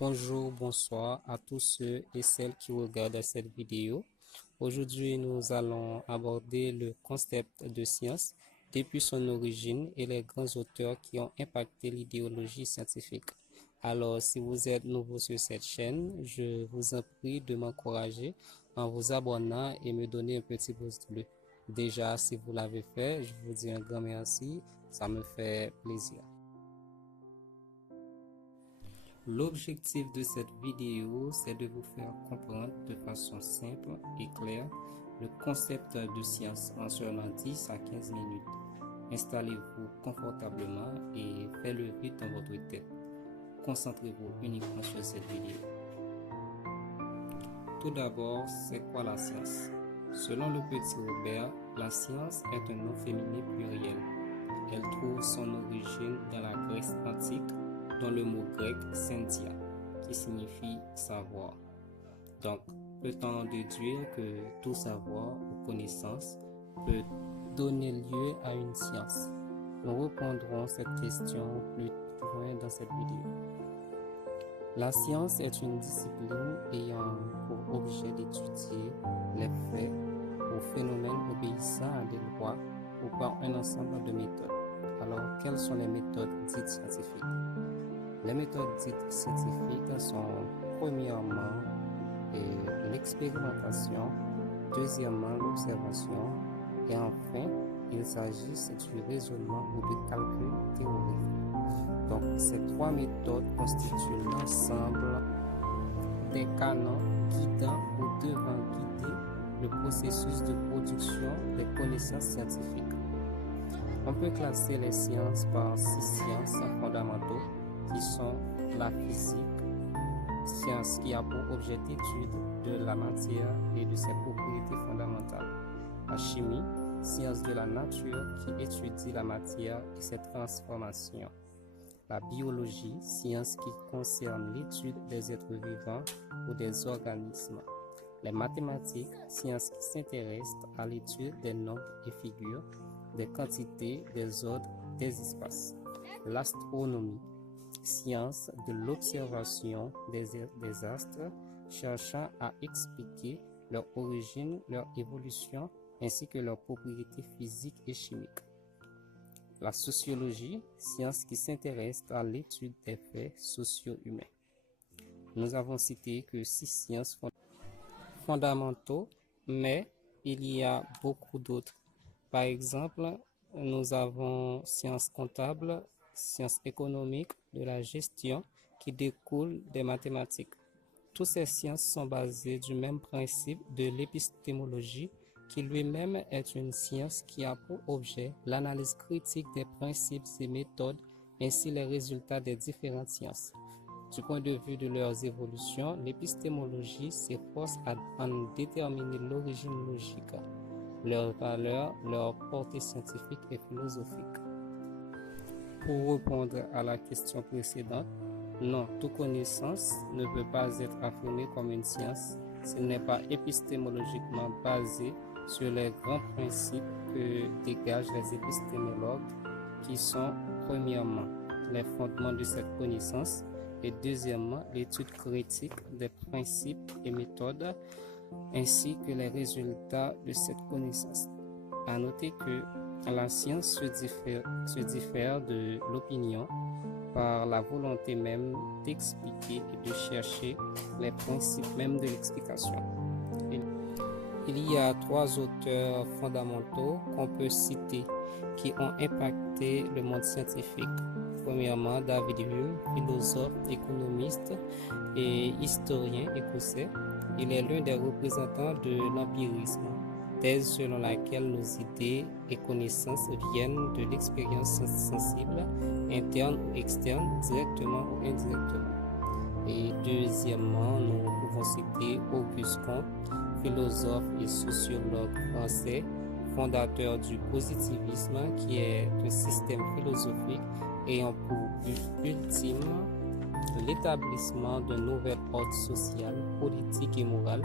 Bonjour, bonsoir à tous ceux et celles qui regardent cette vidéo. Aujourd'hui, nous allons aborder le concept de science depuis son origine et les grands auteurs qui ont impacté l'idéologie scientifique. Alors, si vous êtes nouveau sur cette chaîne, je vous en prie de m'encourager en vous abonnant et me donner un petit pouce bleu. Déjà, si vous l'avez fait, je vous dis un grand merci, ça me fait plaisir. L'objectif de cette vidéo, c'est de vous faire comprendre de façon simple et claire le concept de science en seulement 10 à 15 minutes. Installez-vous confortablement et faites-le vite dans votre tête. Concentrez-vous uniquement sur cette vidéo. Tout d'abord, c'est quoi la science? Selon le petit Robert, la science est un nom féminin pluriel. Elle trouve son origine dans la Grèce antique, dans le mot grec scientia, qui signifie savoir. Donc, peut-on déduire que tout savoir ou connaissance peut donner lieu à une science? Nous reprendrons cette question plus loin dans cette vidéo. La science est une discipline ayant pour objet d'étudier les faits ou phénomènes obéissant à des lois ou par un ensemble de méthodes. Alors, quelles sont les méthodes dites scientifiques? Les méthodes dites scientifiques sont premièrement l'expérimentation, deuxièmement l'observation et enfin il s'agit du raisonnement ou du calcul théorique. Donc ces trois méthodes constituent l'ensemble des canons guidant ou devant guider le processus de production des connaissances scientifiques. On peut classer les sciences par 6 sciences fondamentaux qui sont la physique, science qui a pour objet d'étude de la matière et de ses propriétés fondamentales. La chimie, science de la nature qui étudie la matière et ses transformations. La biologie, science qui concerne l'étude des êtres vivants ou des organismes. Les mathématiques, science qui s'intéresse à l'étude des nombres et figures, des quantités, des ordres, des espaces. L'astronomie, science de l'observation des astres, cherchant à expliquer leur origine, leur évolution, ainsi que leurs propriétés physiques et chimiques. La sociologie, science qui s'intéresse à l'étude des faits socio-humains. Nous avons cité que 6 sciences fondamentaux, mais il y a beaucoup d'autres. Par exemple, nous avons sciences comptables, sciences économiques, de la gestion qui découlent des mathématiques. Toutes ces sciences sont basées du même principe de l'épistémologie qui lui-même est une science qui a pour objet l'analyse critique des principes et méthodes ainsi les résultats des différentes sciences. Du point de vue de leurs évolutions, l'épistémologie s'efforce à en déterminer l'origine logique, leur valeur, leur portée scientifique et philosophique. Pour répondre à la question précédente, non, toute connaissance ne peut pas être affirmée comme une science s'il n'est pas épistémologiquement basé sur les grands principes que dégagent les épistémologues qui sont premièrement les fondements de cette connaissance et deuxièmement l'étude critique des principes et méthodes ainsi que les résultats de cette connaissance. À noter que la science se diffère de l'opinion par la volonté même d'expliquer et de chercher les principes même de l'explication. Il y a 3 auteurs fondamentaux qu'on peut citer qui ont impacté le monde scientifique. Premièrement, David Hume, philosophe, économiste et historien écossais. Il est l'un des représentants de l'empirisme, thèse selon laquelle nos idées et connaissances viennent de l'expérience sensible, interne ou externe, directement ou indirectement. Et deuxièmement, nous pouvons citer Auguste Comte, philosophe et sociologue français, fondateur du positivisme qui est un système philosophique ayant pour but ultime l'établissement d'un nouvel ordre social, politique et moral.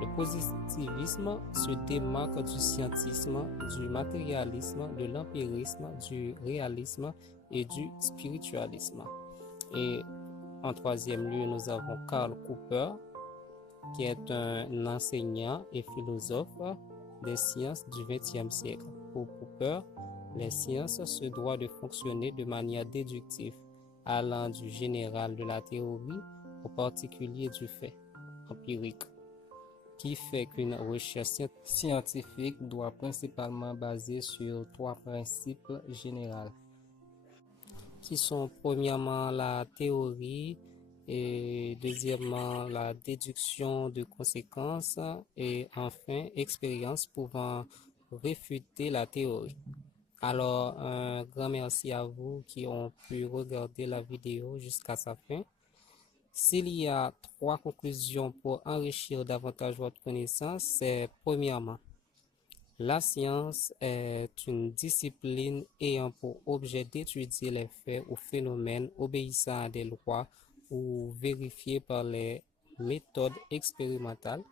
Le positivisme se démarque du scientisme, du matérialisme, de l'empirisme, du réalisme et du spiritualisme. Et En troisième lieu, nous avons Karl Popper, qui est un enseignant et philosophe des sciences du XXe siècle. Pour Popper, les sciences se doivent de fonctionner de manière déductive, allant du général de la théorie au particulier du fait empirique, qui fait qu'une recherche scientifique doit principalement baser sur trois principes généraux, qui sont premièrement la théorie, et deuxièmement la déduction de conséquences, et enfin expérience pouvant réfuter la théorie. Alors, un grand merci à vous qui ont pu regarder la vidéo jusqu'à sa fin. S'il y a trois conclusions pour enrichir davantage votre connaissance, c'est premièrement, la science est une discipline ayant pour objet d'étudier les faits ou phénomènes obéissant à des lois ou vérifiés par les méthodes expérimentales.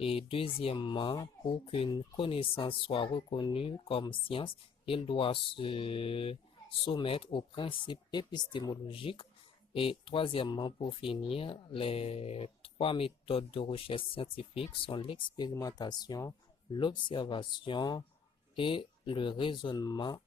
Et deuxièmement, pour qu'une connaissance soit reconnue comme science, il doit se soumettre aux principes épistémologiques. Et troisièmement, pour finir, les trois méthodes de recherche scientifique sont l'expérimentation, l'observation et le raisonnement